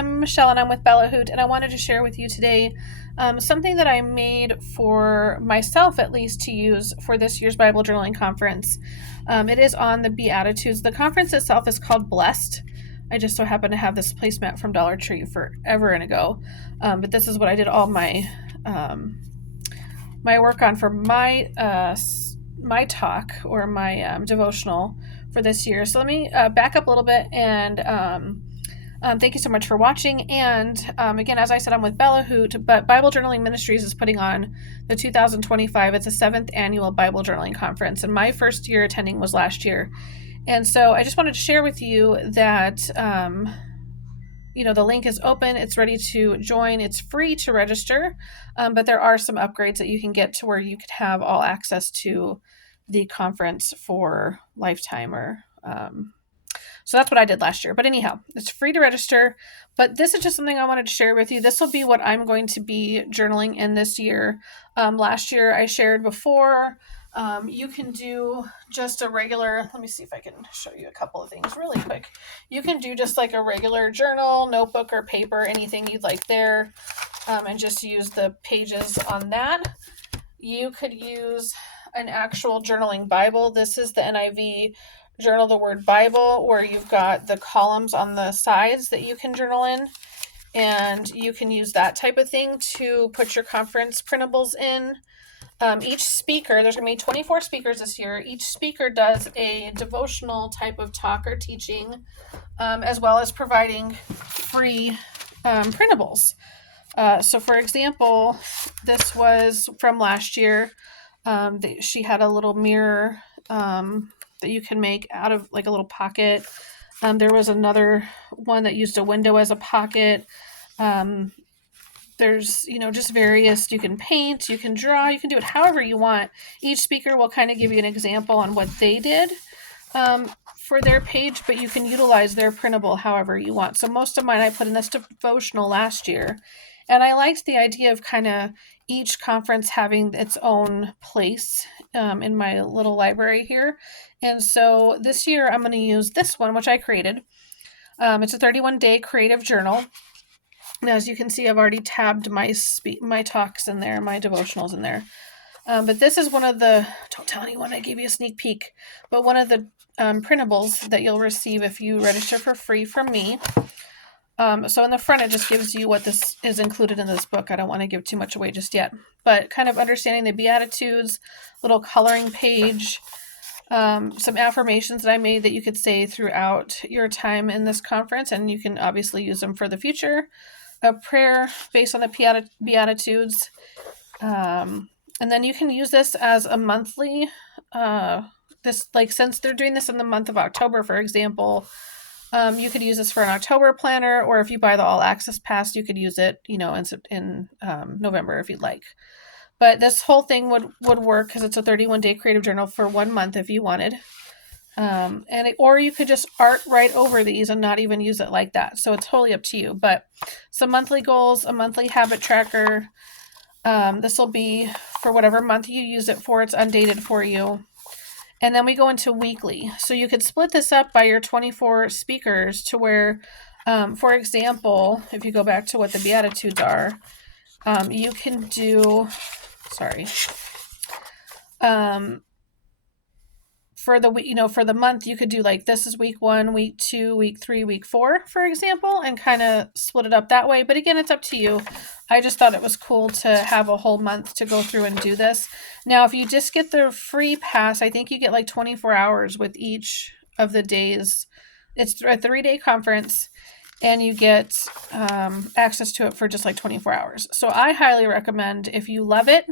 I'm Michelle and I'm with Bella Hoot, and I wanted to share with you today something that I made for myself, at least, to use for this year's Bible Journaling Conference. It is on the Beatitudes. The conference itself is called Blessed. I just so happen to have this placemat from Dollar Tree forever and ago, but this is what I did all my work on for my talk or my devotional for this year. So let me back up a little bit and thank you so much for watching. And again, as I said, I'm with Bella Hoot, but Bible Journaling Ministries is putting on the 2025. It's a 7th annual Bible Journaling Conference, and my first year attending was last year. And so I just wanted to share with you that the link is open. It's ready to join. It's free to register, but there are some upgrades that you can get to where you could have all access to the conference for lifetime so that's what I did last year. But anyhow, it's free to register. But this is just something I wanted to share with you. This will be what I'm going to be journaling in this year. Last year I shared before. You can do just a regular, let me see if I can show you a couple of things really quick. You can do just like a regular journal, notebook, or paper, anything you'd like there, and just use the pages on that. You could use an actual journaling Bible. This is the NIV Journal the Word Bible, where you've got the columns on the sides that you can journal in, and you can use that type of thing to put your conference printables in. Each speaker, there's going to be 24 speakers this year. Each speaker does a devotional type of talk or teaching, as well as providing free printables. So for example, this was from last year. She had a little mirror that you can make out of like a little pocket. There was another one that used a window as a pocket. There's, just various, you can paint, you can draw, you can do it however you want. Each speaker will kind of give you an example on what they did for their page, but you can utilize their printable however you want. So most of mine I put in this devotional last year, and I liked the idea of kind of each conference having its own place in my little library here. And so this year I'm going to use this one, which I created. It's a 31-day creative journal. Now, as you can see, I've already tabbed my talks in there, my devotionals in there. But this is one of the, don't tell anyone I gave you a sneak peek, but one of the printables that you'll receive if you register for free from me. So in the front, it just gives you what this is included in this book. I don't want to give too much away just yet, but kind of understanding the Beatitudes, little coloring page, some affirmations that I made that you could say throughout your time in this conference, and you can obviously use them for the future. A prayer based on the Beatitudes. And then you can use this as a monthly, since they're doing this in the month of October, for example, you could use this for an October planner, or if you buy the all access pass, you could use it, in November if you'd like. But this whole thing would work because it's a 31-day creative journal for 1 month if you wanted. Or you could just art right over these and not even use it like that. So it's totally up to you. But some monthly goals, a monthly habit tracker. This will be for whatever month you use it for. It's undated for you. And then we go into weekly. So you could split this up by your 24 speakers to where, for example, if you go back to what the Beatitudes are, you can do, for the month, you could do like, this is week 1, week 2, week 3, week 4, for example, and kind of split it up that way. But again, it's up to you. I just thought it was cool to have a whole month to go through and do this. Now, if you just get the free pass, I think you get like 24 hours with each of the days. It's a 3-day conference, and you get access to it for just like 24 hours. So I highly recommend, if you love it,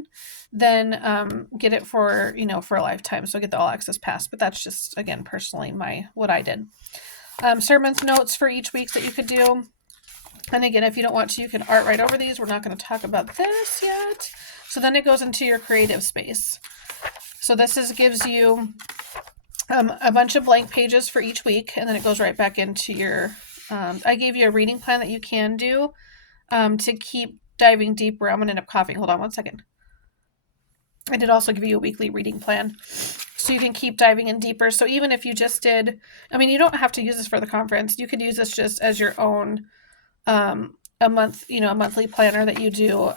then get it for a lifetime. So get the all access pass. But that's just, again, personally what I did. Sermons notes for each week that you could do. And again, if you don't want to, you can art right over these. We're not going to talk about this yet. So then it goes into your creative space. So this gives you a bunch of blank pages for each week, and then it goes right back into your, I gave you a reading plan that you can do to keep diving deeper. I'm going to end up coughing. Hold on one second. I did also give you a weekly reading plan so you can keep diving in deeper. So even if you just did, you don't have to use this for the conference. You could use this just as your own a monthly planner that you do.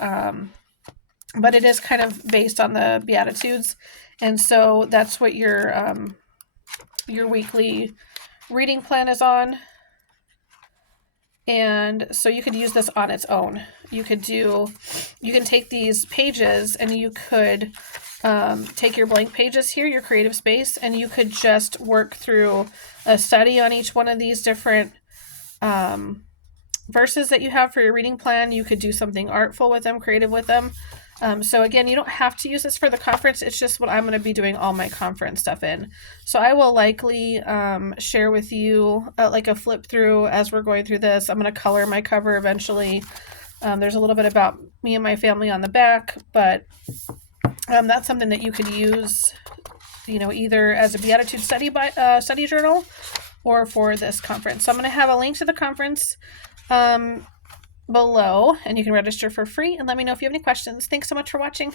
But it is kind of based on the Beatitudes, and so that's what your weekly reading plan is on. And so you could use this on its own. You can take these pages and you could take your blank pages here, your creative space, and you could just work through a study on each one of these different verses that you have for your reading plan. You could do something artful with them, creative with them. So again, you don't have to use this for the conference. It's just what I'm going to be doing all my conference stuff in. So I will likely share with you like a flip through as we're going through this. I'm going to color my cover eventually. There's a little bit about me and my family on the back, but that's something that you could use, either as a Beatitude study journal or for this conference. So I'm going to have a link to the conference below, and you can register for free, and let me know if you have any questions. Thanks so much for watching.